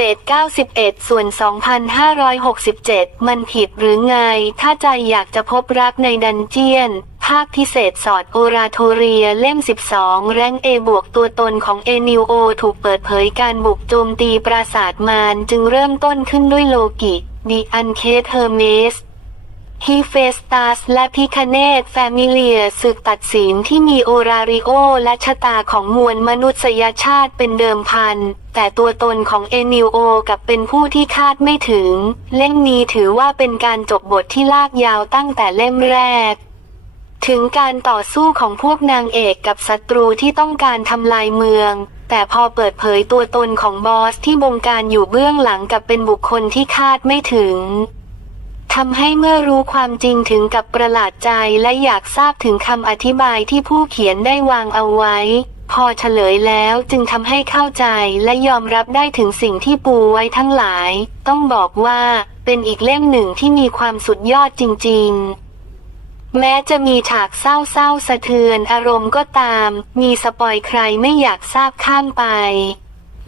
เศษ 91 ส่วน 2,567 มันผิดหรือไง ถ้าใจอยากจะพบรักในดันเจียน ภาคพิเศษสอดโอราโทเรียเล่ม 12 แรงเอบวกตัวตนของเอนิวโอถูกเปิดเผยการบุกโจมตีปราสาทมารจึงเริ่มต้นขึ้นด้วยโลกิ ดีอันเคเทอร์เมส ฮีเฟสตัสและพิคเนตแฟมิเลียศึกตัดสินที่มีโอราริโอและชะตาของมวลมนุษยชาติเป็นเดิมพัน แต่ตัวตนของเอนิโอกับเป็นผู้ที่คาดไม่ถึง เล่มนี้ถือว่าเป็นการจบบทที่ลากยาวตั้งแต่เล่มแรก ถึงการต่อสู้ของพวกนางเอกกับศัตรูที่ต้องการทำลายเมืองแต่พอเปิดเผยตัวตนของบอสที่บงการอยู่เบื้องหลังกับเป็นบุคคลที่คาดไม่ถึง ทำให้เมื่อรู้ความจริงถึงกับประหลาดใจและอยากทราบถึงคำอธิบายที่ผู้เขียนได้วางเอาไว้ พอเฉลยแล้วจึงทำให้เข้าใจและยอมรับได้ถึงสิ่งที่ปูไว้ทั้งหลาย ต้องบอกว่าเป็นอีกเล่มหนึ่งที่มีความสุดยอดจริง ๆแม้จะมีฉากเศร้าๆสะเทือนอารมณ์ก็ตาม มีสปอยใครไม่อยากทราบข้ามไป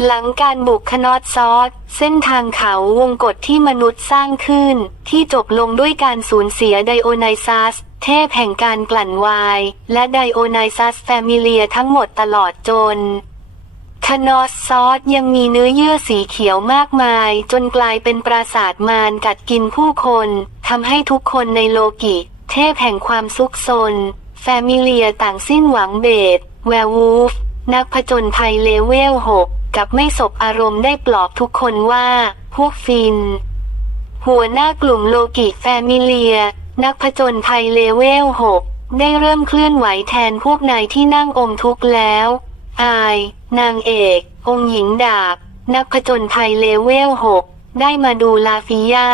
หลังการบุกคนอตซอส เส้นทางเขาวงกฏที่มนุษย์สร้างขึ้น ที่จบลงด้วยการสูญเสียไดโอไนซัส เทพแห่งการกลั่นวาย และไดโอไนซัสแฟมิเลียทั้งหมดตลอดจนคานอสซอสยังมีเนื้อเยื่อสีเขียวมากมาย จนกลายเป็นปราสาทมารกัดกินผู้คนทำให้ทุกคนในโลกิ เทพแห่งความซุกซน แฟมิเลียต่างสิ้นหวังเบดแวร์วูฟ นักผจญภัยเลเวล6 กับไม่สบอารมณ์ได้ปลอบทุกคนว่า พวกฟิน หัวหน้ากลุ่มโลกิแฟมิเลีย นักผจญภัยเลเวล 6 ได้เริ่มเคลื่อนไหวแทนพวกนายที่นั่งอมทุกข์แล้ว อาย นางเอก องหญิงดาบ นักผจญภัยเลเวล 6 ได้มาดูลาฟิยา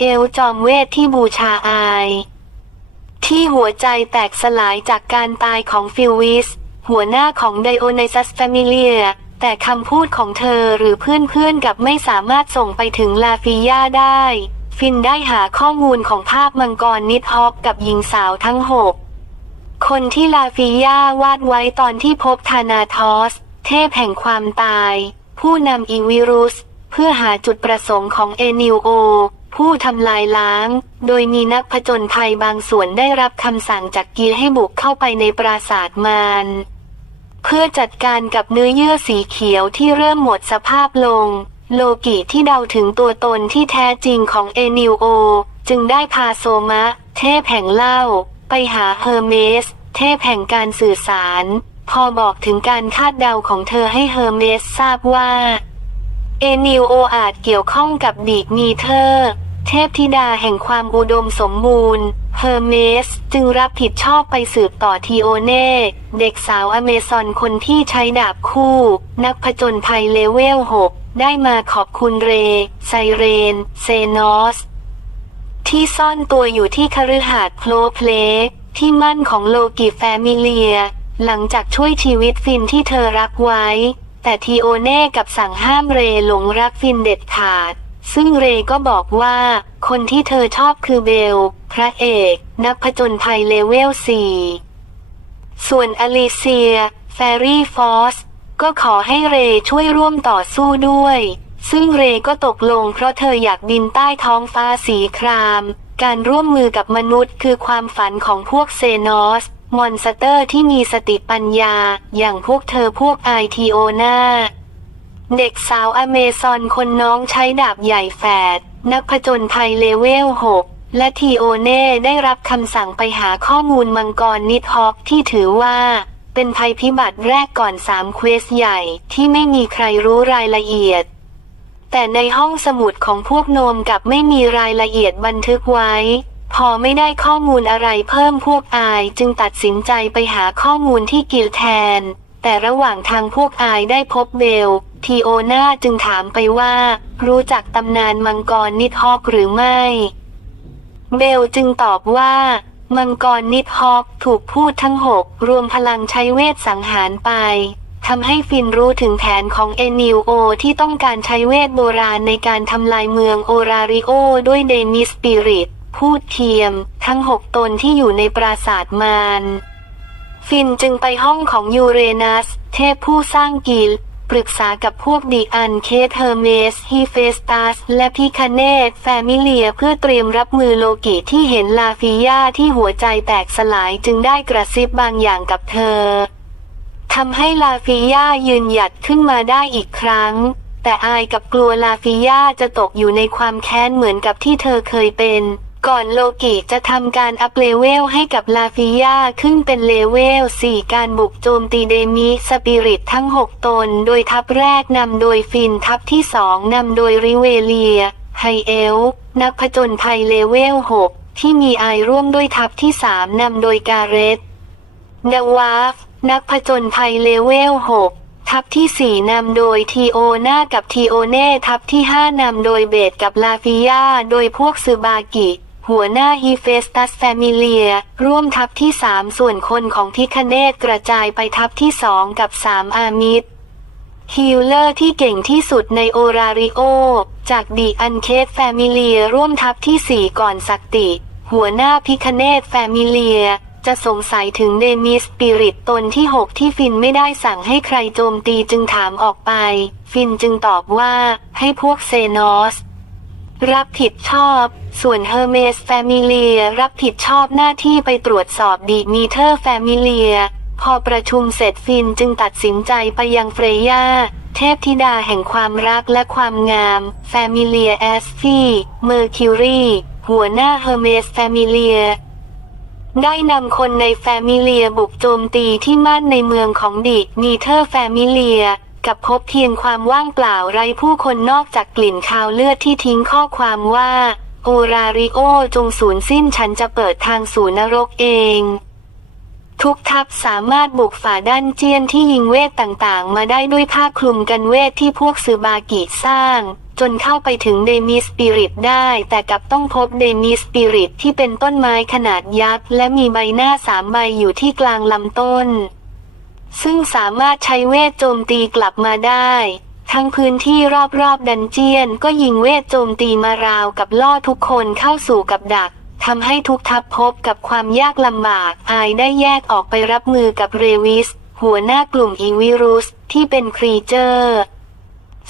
เอลจอมเวทที่บูชาอาย ที่หัวใจแตกสลายจากการตายของฟิลวิสหัวหน้าของไดโอไนซัสแฟมิเลีย แต่คำพูดของเธอหรือเพื่อนๆกับไม่สามารถส่งไปถึงลาฟิยาได้ ฟินได้หาข้อมูลของภาพมังกรนิดฮอกกับหญิงสาวทั้งหกคนที่ลาฟิยาวาดไว้ตอนที่พบธานาทอส เทพแห่งความตาย ผู้นำอีวิรุส เพื่อหาจุดประสงค์ของเอนิวโอ ผู้ทำลายล้าง โดยมีนักผจญภัยบางส่วนได้รับคำสั่งจากกีให้บุกเข้าไปในปราสาทมาร เพื่อจัดการกับเนื้อเยื่อสีเขียวที่เริ่มหมดสภาพลง โลกิที่เดาถึงตัวตนที่แท้จริงของเอนิโอ จึงได้พาโซมะ เทพแห่งเหล้าไปหาเฮอร์เมส เทพแห่งการสื่อสาร พอบอกถึงการคาดเดาของเธอให้เฮอร์เมสทราบว่า เอนิโออาจเกี่ยวข้องกับดีกมีเธอร์เทพธิดาแห่งความอุดมสมบูรณ์ เฮอร์เมสจึงรับผิดชอบไปสืบต่อทีโอเน่ เด็กสาวอเมซอนคนที่ใช้ดาบคู่ นักผจญภัยเลเวล 6 ได้มาขอบคุณเร ไซเรน เซนอส ที่ซ่อนตัวอยู่ที่คฤหาสน์โพลเพลกที่มั่นของโลกิแฟมิเลีย หลังจากช่วยชีวิตฟินที่เธอรักไว้ แต่ทีโอเน่กับสั่งห้ามเรหลงรักฟินเด็ดขาด ซึ่งเรก็บอกว่า คนที่เธอชอบคือเบล พระเอก นักผจญภัยเลเวล 4 ส่วนอลิเซีย แฟรี่ฟอส ก็ขอให้เรช่วยร่วมต่อสู้ด้วย ซึ่งเรก็ตกลงเพราะเธออยากบินใต้ท้องฟ้าสีคราม การร่วมมือกับมนุษย์คือความฝันของพวกเซนอส มอนสเตอร์ที่มีสติปัญญา อย่างพวกเธอพวกไอทีโอนา เด็กสาวอเมซอนคนน้องใช้ดาบใหญ่แฝด นักผจญภัยเลเวล 6 และทีโอเน่ได้รับคำสั่งไปหาข้อมูลมังกรนิดฮอกที่ถือว่า เป็นภัยพิบัติแรกก่อนสามเควสใหญ่ที่ไม่มีใครรู้รายละเอียด แต่ในห้องสมุดของพวกโนมกับไม่มีรายละเอียดบันทึกไว้ พอไม่ได้ข้อมูลอะไรเพิ่มพวกอายจึงตัดสินใจไปหาข้อมูลที่กิลแทน แต่ระหว่างทางพวกอายได้พบเบล ทีโอนาจึงถามไปว่า รู้จักตำนานมังกรนิดฮอกหรือไม่ เบลจึงตอบว่า มังกรนิดฮอกถูกพูดทั้งหกรวมพลังใช้เวทสังหารไปทำให้ฟินรู้ถึงแผนของเอนิวโอที่ต้องการใช้เวทโบราณในการทำลายเมืองโอราริโอด้วยเดมิสปิริต พูดเทียม ทั้งหกตนที่อยู่ในปราสาทมาร ฟินจึงไปห้องของยูเรนัส เทพผู้สร้างกิลปรึกษากับพวกดีอันเคเฮอร์เมสฮีเฟสตัส และพิคาเนตแฟมิเลียเพื่อเตรียมรับมือโลกิที่เห็นลาฟิยาที่หัวใจแตกสลายจึงได้กระซิบบางอย่างกับเธอทำให้ลาฟิยายืนหยัดขึ้นมาได้อีกครั้ง แต่อายกับกลัวลาฟิยาจะตกอยู่ในความแค้นเหมือนกับที่เธอเคยเป็น ก่อนโลกิจะทำการอัพเลเวลให้กับลาฟิยาขึ้นเป็นเลเวล 4 การบุกโจมตีเดมิสปิริตทั้ง 6 ตน โดยทัพแรกนำโดยฟินทัพที่ 2นำโดยริเวเลีย ไฮเอล นักผจญภัยเลเวล 6 ที่มีไอร่วมด้วยทัพที่ 3นำโดยกาเรตนาวาฟ นักผจญภัยเลเวล 6ทัพที่ 4นำโดยทีโอนากับทีโอเน่ทัพที่ 5นำโดยเบตกับลาฟิยาโดยพวกซือบากิ หัวหน้าฮีเฟสตัสแฟมิเลีย ร่วมทัพที่ 3 ส่วนคนของทิคเนตกระจายไปทัพที่ 2 กับ 3 อามิดฮิลเลอร์ที่เก่งที่สุดในโอราริโอ จากดีอันเคสแฟมิเลียร่วมทัพที่ 4 ก่อนสักติ หัวหน้าพิคเนตแฟมิเลีย จะสงสัยถึงเดมิสปิริตตนที่ 6 ที่ฟินไม่ได้สั่งให้ใครโจมตีจึงถามออกไป ฟินจึงตอบว่าให้พวกเซนอส รับผิดชอบ ส่วนเฮอร์เมสแฟมิเลียรับผิดชอบหน้าที่ไปตรวจสอบดีมีเทอร์แฟมิเลียพอประชุมเสร็จฟินจึงตัดสินใจไปยังเฟรย่าเทพธิดาแห่งความรักและความงามแฟมิเลียแอสฟีเมอร์คิวรีหัวหน้าเฮอร์เมสแฟมิเลียได้นำคนในแฟมิเลียบุกโจมตีที่มั่นในเมืองของดิมีเทอร์แฟมิเลีย กับพบเพียงความว่างเปล่าไร้ผู้คนนอกจากกลิ่นคาวเลือดที่ทิ้งข้อความว่า โอราริโอจงสูญสิ้นฉันจะเปิดทางสู่นรกเอง ทุกทัพสามารถบุกฝ่าด้านเจียนที่ยิงเวทต่างๆ มาได้ด้วยผ้าคลุมกันเวทที่พวกซือบากิสร้าง จนเข้าไปถึงเดมิสปิริตได้ แต่กับต้องพบเดมิสปิริตที่เป็นต้นไม้ขนาดยักษ์และมีใบหน้าสามใบอยู่ที่กลางลำต้น ซึ่งสามารถใช้เวทโจมตีกลับมาได้ ทั้งพื้นที่รอบๆดันเจียนก็ยิงเวทโจมตีมาราวกับล่อทุกคนเข้าสู่กับดักทำให้ทุกทัพพบกับความยากลำบาก อายได้แยกออกไปรับมือกับเรวิส หัวหน้ากลุ่มอีวิรุสที่เป็นครีเจอร์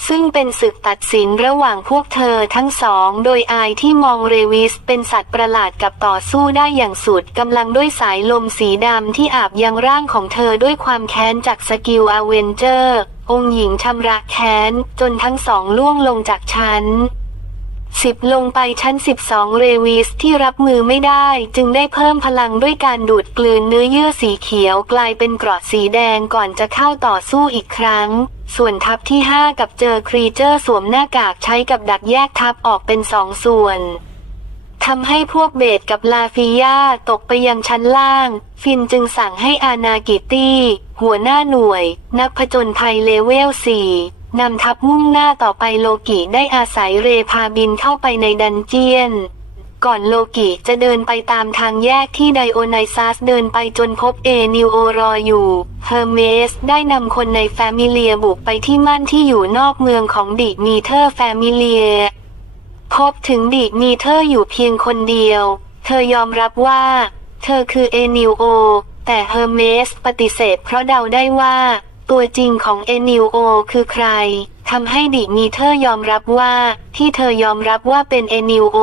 ซึ่งเป็นศึกตัดสินระหว่างพวกเธอทั้งสอง โดยอายที่มองเรวิสเป็นสัตว์ประหลาดกับต่อสู้ได้อย่างสุดกำลังด้วยสายลมสีดำที่อาบยังร่างของเธอด้วยความแค้นจากสกิลอเวนเจอร์ องค์หญิงชำระแค้น จนทั้งสองล่วงลงจากชั้น สิบลงไปชั้น 12 เรวิสที่รับมือไม่ได้ จึงได้เพิ่มพลังด้วยการดูดกลืนเนื้อเยื่อสีเขียวกลายเป็นกราะสีแดงก่อนจะเข้าต่อสู้อีกครั้ง ส่วนทัพที่ 5 กับเจอครีเจอร์สวมหน้ากากใช้กับดักแยกทัพออกเป็นสองส่วนทำให้พวกเบสกับลาฟิยาตกไปยังชั้นล่าง ฟินจึงสั่งให้อานากิตี้ หัวหน้าหน่วย นักผจญภัยเลเวล4 นำทัพมุ่งหน้าต่อไปโลกิได้อาศัยเรพาบินเข้าไปในดันเจียน ก่อนโลกิจะเดินไปตามทางแยกที่ไดโอไนซัสเดินไปจนพบเอนิวโอรออยู่เฮอร์เมสได้นำคนในแฟมิเลียบุกไปที่มั่นที่อยู่นอกเมืองของดิมีเทอร์แฟมิเลียพบถึงดิมีเธอร์อยู่เพียงคนเดียว เธอยอมรับว่า เธอคือเอนิวโอแต่เฮอร์เมสปฏิเสธเพราะเดาได้ว่า ตัวจริงของเอนิวโอคือใครทำให้ดิมีเธอยอมรับว่าที่เธอยอมรับว่าเป็นเอนิวโอ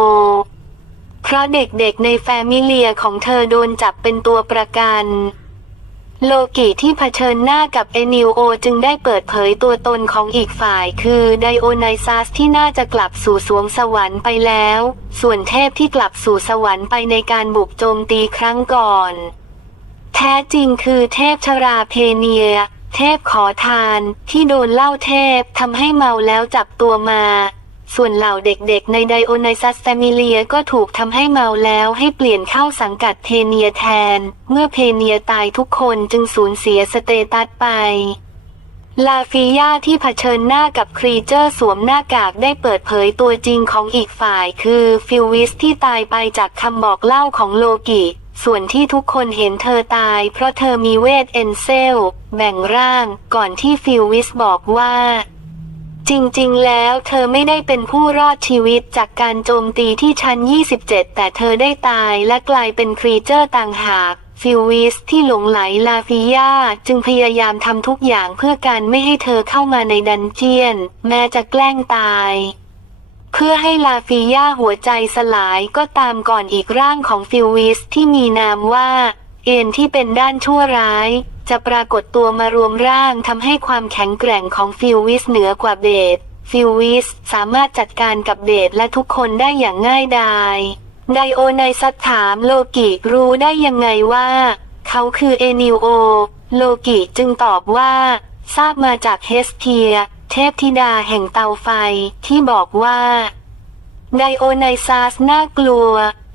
เพราะเด็กๆในแฟมิเลียของเธอโดนจับเป็นตัวประกัน โลกิที่เผชิญหน้ากับเอนิวโอจึงได้เปิดเผยตัวตนของอีกฝ่ายคือไดโอไนซัสที่น่าจะกลับสู่สวงสวรรค์ไปแล้ว ส่วนเทพที่กลับสู่สวรรค์ไปในการบุกโจมตีครั้งก่อน แท้จริงคือเทพชราเพเนีย เทพขอทานที่โดนเล่าเทพทำให้เมาแล้วจับตัวมา ส่วนเหล่าเด็กๆในไดโอไนซัสแฟมิเลียก็ถูกทำให้เมาแล้วให้เปลี่ยนเข้าสังกัดเพเนียแทน เมื่อเพเนียตายทุกคนจึงสูญเสียสเตตัสไป ลาฟิยาที่เผชิญหน้ากับครีเจอร์สวมหน้ากากได้เปิดเผยตัวจริงของอีกฝ่ายคือฟิลวิสที่ตายไปจากคำบอกเล่าของโลกิ ส่วนที่ทุกคนเห็นเธอตาย เพราะเธอมีเวทเอนเซล แบ่งร่าง ก่อนที่ฟิลวิสบอกว่า จริงๆ แล้วเธอไม่ได้เป็นผู้รอดชีวิตจากการโจมตีที่ชั้น 27 แต่เธอได้ตายและกลายเป็นครีเจอร์ต่างหากฟิลวิสที่หลงไหลลาฟิยาจึงพยายามทำทุกอย่างเพื่อการไม่ให้เธอเข้ามาในดันเจียน แม้จะแกล้งตาย เพื่อให้ลาฟิยาหัวใจสลายก็ตามก่อนอีกร่างของฟิลวิสที่มีนามว่า เอ็นที่เป็นด้านชั่วร้าย จะปรากฏตัวมารวมร่างทำให้ความแข็งแกร่งของฟิลวิสเหนือกว่าเบดฟิลวิสสามารถจัดการกับเบดและทุกคนได้อย่างง่ายดายไดโอไนซัตถามโลกิรู้ได้ยังไงว่า เขาคือเอนิโอ โลกิจึงตอบว่า ทราบมาจากเฮสเทีย เทพธิดาแห่งเตาไฟที่บอกว่า ไดโอไนซัสน่ากลัว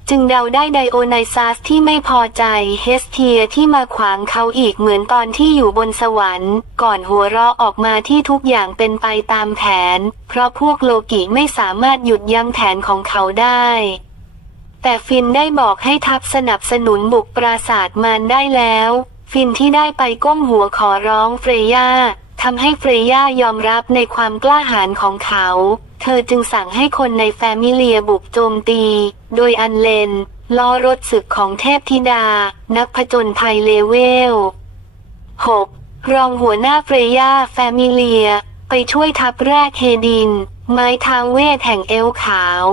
จึงเดาได้ไดโอไนซัสที่ไม่พอใจเฮสเทียที่มาขวางเขาอีกเหมือนตอนที่อยู่บนสวรรค์ ก่อนหัวเราะออกมาที่ทุกอย่างเป็นไปตามแผน เพราะพวกโลกิไม่สามารถหยุดยั้งแผนของเขาได้แต่ฟินได้บอกให้ทัพสนับสนุนบุกปราสาทมารได้แล้ว ฟินที่ได้ไปก้มหัวขอร้องเฟรย่า ทำให้เฟรย่ายอมรับในความกล้าหาญของเขา เธอจึงสั่งให้คนในแฟมิเลียบุกโจมตี โดยอันเลน ล้อรถศึกของเทพธิดา นักผจญภัยเลเวล 6. รองหัวหน้าเฟรย่าแฟมิเลีย ไปช่วยทัพแรกเฮดิน ไม้ทางเวทแห่งเอลขาว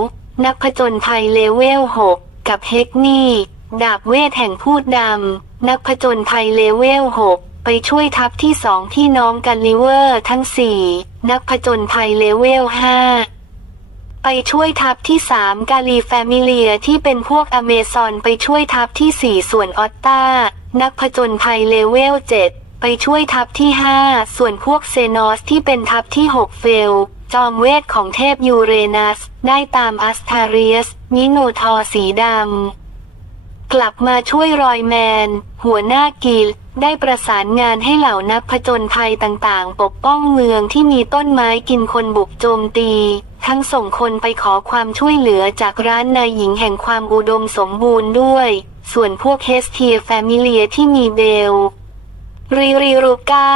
นักผจญภัยเลเวล 6 กับเฮกนี่ ดาบเวทแห่งพูดดำ นักผจญภัยเลเวล 6 ไปช่วยทัพที่สองพี่น้องกันลิเวอร์ทั้งสี่นักผจญภัยเลเวล5ไปช่วยทัพที่สามกาลีแฟมิเลียที่เป็นพวกอเมซอนไปช่วยทัพที่สี่ส่วนออตตานักผจญภัยเลเวล7ไปช่วยทัพที่5ส่วนพวกเซนอสที่เป็นทัพที่6เฟลจอมเวทของเทพยูเรนัส ได้ตามอัสทาเรียส มิโนทอร์สีดำ กลับมาช่วยรอยแมน หัวหน้ากิล ได้ประสานงานให้เหล่านักผจญภัยต่างๆ ปกป้องเมืองที่มีต้นไม้กินคนบุกโจมตี ทั้งส่งคนไปขอความช่วยเหลือจากร้านนายหญิงแห่งความอุดมสมบูรณ์ด้วย ส่วนพวกเฮสเทียแฟมิเลียที่มีเบล รีรีรูก้า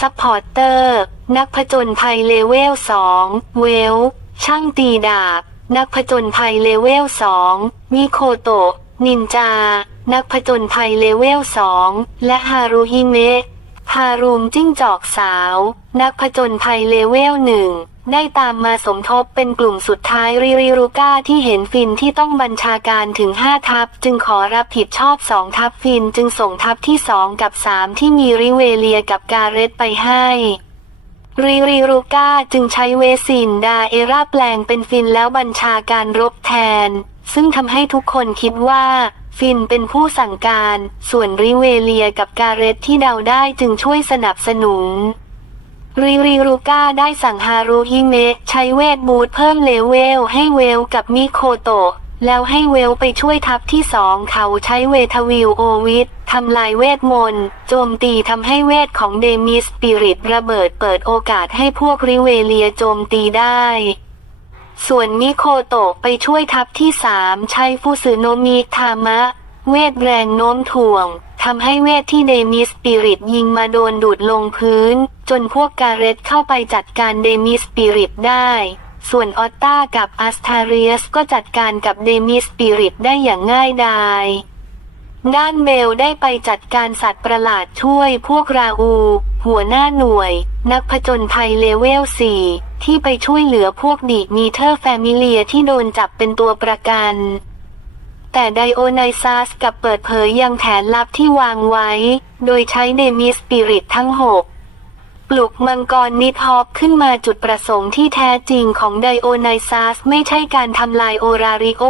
ซัพพอร์เตอร์ นักผจญภัยเลเวล 2 เวล ช่างตีดาบ นักผจญภัยเลเวล 2 มิโคโตะ นินจา นักผจญภัยเลเวล 2 และฮารุฮิเมะฮารุมจิ้งจอกสาว นักผจญภัยเลเวลหนึ่งได้ตามมาสมทบเป็นกลุ่มสุดท้ายริริรุก้าที่เห็นฟินที่ต้องบัญชาการถึง 5 ทัพ จึงขอรับผิดชอบสองทัพฟินจึงส่งทัพที่สองกับสามที่มีริเวเลียกับกาเรตไปให้ริริรุก้าจึงใช้เวสินดาเอราแปลงเป็นฟินแล้วบัญชาการรบแทน ซึ่งทำให้ทุกคนคิดว่า ฟินเป็นผู้สั่งการ ส่วนริเวเลียกับกาเรตที่เดาได้จึงช่วยสนับสนุนริริรุก้าได้สั่งฮารุฮิเมะใช้เวทบูทเพิ่มเลเวลให้เวลกับมิโคโตะ แล้วให้เวลไปช่วยทัพที่สองเขาใช้เวทวิลโอวิททำลายเวทมนต์โจมตีทำให้เวทของเดมิสปิริตระเบิดเปิดโอกาสให้พวกริเวเลียโจมตีได้ ส่วนมิโคโตะไปช่วยทัพที่สามใช้ฟูสึโนมิทามะ เวทแรงโน้มถ่วงทำให้เวทที่เดมิสปิริตยิงมาโดนดูดลงพื้น จนพวกกาเรตเข้าไปจัดการเดมิสปิริตได้ ส่วนออตตากับอัสทาเรียสก็จัดการกับเดมิสปิริตได้อย่างง่ายดายด้านเมลได้ไปจัดการสัตว์ประหลาดช่วยพวกราอู หัวหน้าหน่วย นักผจญภัยเลเวล4 ที่ไปช่วยเหลือพวกดีมีเทอร์แฟมิเลียที่โดนจับเป็นตัวประกัน แต่ไดโอไนซัสกับเปิดเผยยังแผนลับที่วางไว้ โดยใช้เดมิสปิริตทั้ง6ปลุกมังกรนิดฮอปขึ้นมาจุดประสงค์ที่แท้จริงของไดโอไนซัสไม่ใช่การทำลายโอราริโอ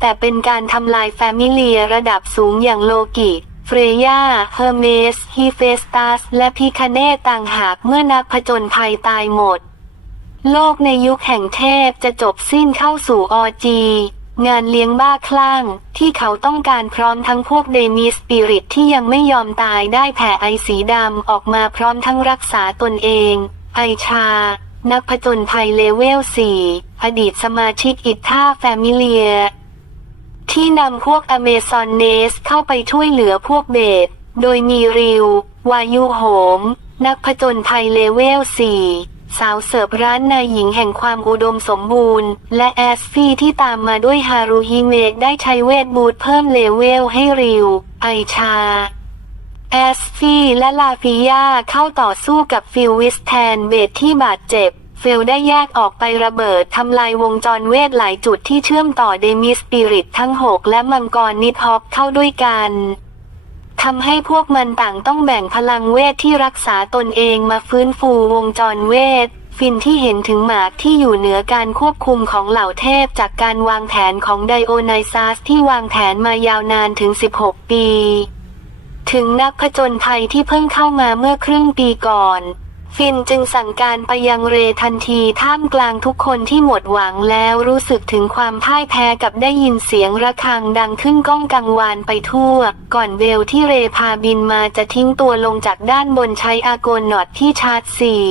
แต่เป็นการทำลายแฟมิเลียระดับสูงอย่างโลกิเฟรยาเฮอร์เมส ฮีเฟสตัส และพิคเนตต่างหากเมื่อนักผจญภัยตายหมด โลกในยุคแห่งเทพจะจบสิ้นเข้าสู่ออจี งานเลี้ยงบ้าคลั่ง ที่เขาต้องการพร้อมทั้งพวกเดมิสปิริตที่ยังไม่ยอมตายได้แผ่ไอสีดำออกมาพร้อมทั้งรักษาตนเอง ไอชา นักผจญภัยเลเวล 4 อดีตสมาชิกอิทธาแฟมิเลีย ที่นำพวกอเมซอนเนสเข้าไปช่วยเหลือพวกเบดโดยมีริว วายุโหม นักผจญภัยเลเวล 4 สาวเสิร์ฟร้านนายหญิงแห่งความอุดมสมบูรณ์ และแอสฟี่ที่ตามมาด้วยฮารุฮิเมะได้ใช้เวทบูทเพิ่มเลเวลให้ริว ไอชา แอสฟี่และลาฟิยาเข้าต่อสู้กับฟิลวิสแทนเบทที่บาดเจ็บฟิลได้แยกออกไประเบิดทำลายวงจรเวทหลายจุดที่เชื่อมต่อเดมิสปิริตทั้ง6และมังกรนิทฮอกเข้าด้วยกัน ทำให้พวกมันต่างต้องแบ่งพลังเวทที่รักษาตนเองมาฟื้นฟูวงจรเวท ฟินที่เห็นถึงหมากที่อยู่เหนือการควบคุมของเหล่าเทพจากการวางแผนของไดโอไนซัสที่วางแผนมายาวนานถึง 16 ปี ถึงนักผจญภัยที่เพิ่งเข้ามาเมื่อครึ่งปีก่อน ฟินจึงสั่งการไปยังเรทันทีท่ามกลางทุกคนที่หมดหวังแล้วรู้สึกถึงความพ่ายแพ้กับได้ยินเสียงระฆังดังขึ้นก้องกังวานไปทั่ว ก่อนเวลที่เรพาบินมาจะทิ้งตัวลงจากด้านบนใช้อาโกนนอตที่ชาร์จสี่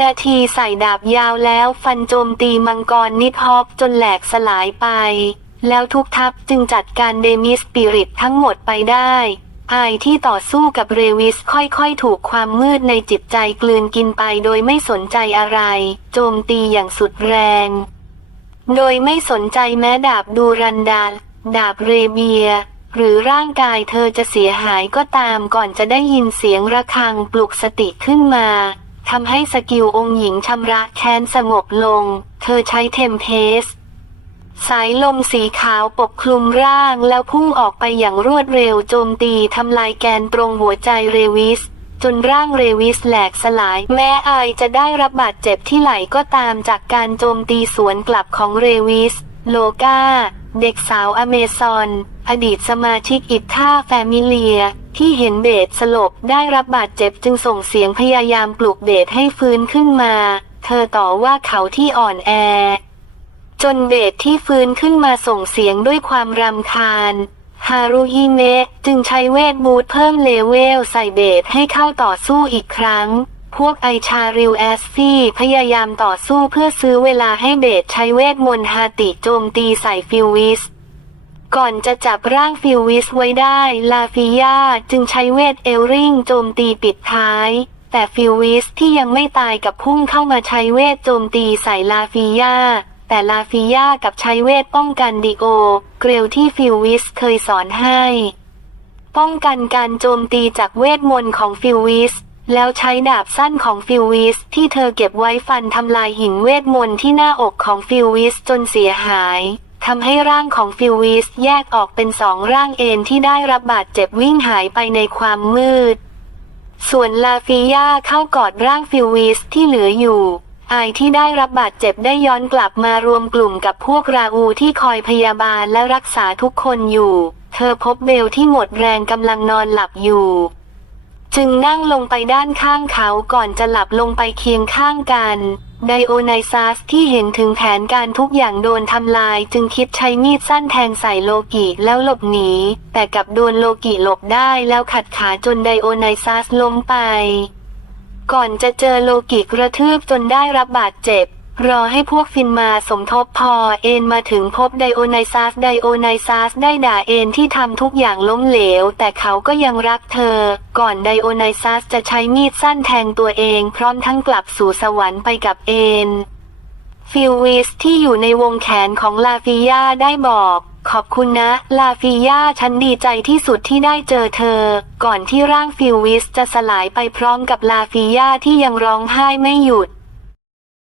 นาทีใส่ดาบยาวแล้วฟันโจมตีมังกรนิดฮอกจนแหลกสลายไป แล้วทุกทัพจึงจัดการเดมิสปิริตทั้งหมดไปได้ อายที่ต่อสู้กับเรวิสค่อยๆ ถูกความมืดในจิตใจกลืนกินไปโดยไม่สนใจอะไร โจมตีอย่างสุดแรง โดยไม่สนใจแม้ดาบดูรันดาลดาบเรเบีย หรือร่างกายเธอจะเสียหายก็ตามก่อนจะได้ยินเสียงระฆังปลุกสติขึ้นมาทำให้สกิลองค์หญิงชำระแค้นสงบลง เธอใช้เทมเพส สายลมสีขาวปกคลุมร่างแล้วพุ่งออกไปอย่างรวดเร็วโจมตีทำลายแกนตรงหัวใจเรวิส จนร่างเรวิสแหลกสลาย แม้อายจะได้รับบาดเจ็บที่ไหล่ก็ตามจากการโจมตีสวนกลับของเรวิส โลกาเด็กสาวอเมซอน อดีตสมาชิกอิทธาแฟมิเลีย ที่เห็นเบสสลบได้รับบาดเจ็บจึงส่งเสียงพยายามปลุกเบสให้ฟื้นขึ้นมา เธอต่อว่าเขาที่อ่อนแอ จนเบสที่ฟื้นขึ้นมาส่งเสียงด้วยความรำคาญ ฮารุฮิเมะจึงใช้เวทมูดเพิ่มเลเวลใส่เบสให้เข้าต่อสู้อีกครั้ง พวกไอชาริวแอสซี่พยายามต่อสู้เพื่อซื้อเวลาให้เบสใช้เวทมนต์ฮาติโจมตีใส่ฟิลวิส ก่อนจะจับร่างฟิลวิสไว้ได้ลาฟิยาจึงใช้เวทเอลริงโจมตีปิดท้ายแต่ฟิลวิสที่ยังไม่ตายกับพุ่งเข้ามาใช้เวทโจมตีใส่ลาฟิยา แต่ลาฟิยากับใช้เวทป้องกันดิโอ เกรลที่ฟิลวิสเคยสอนให้ ป้องกันการโจมตีจากเวทมนต์ของฟิลวิสแล้วใช้ดาบสั้นของฟิลวิสที่เธอเก็บไว้ฟันทำลายหินเวทมนต์ที่หน้าอกของฟิลวิสจนเสียหายทำให้ร่างของฟิลวิสแยกออกเป็นสองร่างเอ็นที่ได้รับบาดเจ็บวิ่งหายไปในความมืด ส่วนลาฟิยาเข้ากอดร่างฟิลวิสที่เหลืออยู่ อายที่ได้รับบาดเจ็บได้ย้อนกลับมารวมกลุ่มกับพวกราอูที่คอยพยาบาลและรักษาทุกคนอยู่ เธอพบเบลที่หมดแรงกำลังนอนหลับอยู่ จึงนั่งลงไปด้านข้างเขาก่อนจะหลับลงไปเคียงข้างกันไดโอไนซัสที่เห็นถึงแผนการทุกอย่างโดนทำลายจึงคิดใช้มีดสั้นแทงใส่โลกิแล้วหลบหนี แต่กับโดนโลกิหลบได้แล้วขัดขาจนไดโอไนซัสล้มไป ก่อนจะเจอโลกิกระทืบจนได้รับบาดเจ็บ รอให้พวกฟินมาสมทบพอเอ็นมาถึงพบไดโอไนซัสไดโอไนซัสได้ด่าเอ็นที่ทำทุกอย่างล้มเหลว แต่เขาก็ยังรักเธอ ก่อนไดโอไนซัสจะใช้มีดสั้นแทงตัวเอง พร้อมทั้งกลับสู่สวรรค์ไปกับเอ็นฟิลวิสที่อยู่ในวงแขนของลาฟิยาได้บอก ขอบคุณนะ ลาฟิยาฉันดีใจที่สุดที่ได้เจอเธอ ก่อนที่ร่างฟิววิสจะสลายไปพร้อมกับลาฟิยาที่ยังร้องไห้ไม่หยุด